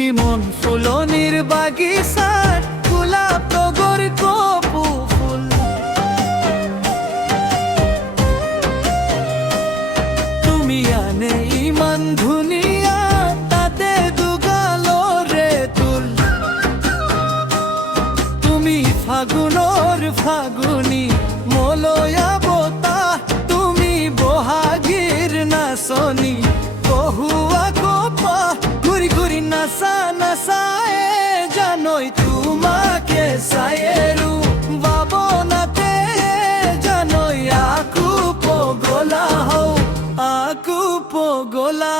তুমি মন ফুলনির বাগিচার গোলাপ টগর কপু ফুল। তুমি আনে ইমান ধুনিয়া তাতে দুগালো রে তুল। তুমি ফাগুনর ফাগুনি মলয়া বতা, তুমি বহাগীর নাচনি কহুয়া কপা। ঘুরি ঘুরি নাচা নাচায়ে জানই তোমাকে সায়েরু বাবনাতে জানই আকু পগলা হও, আকু পগলা।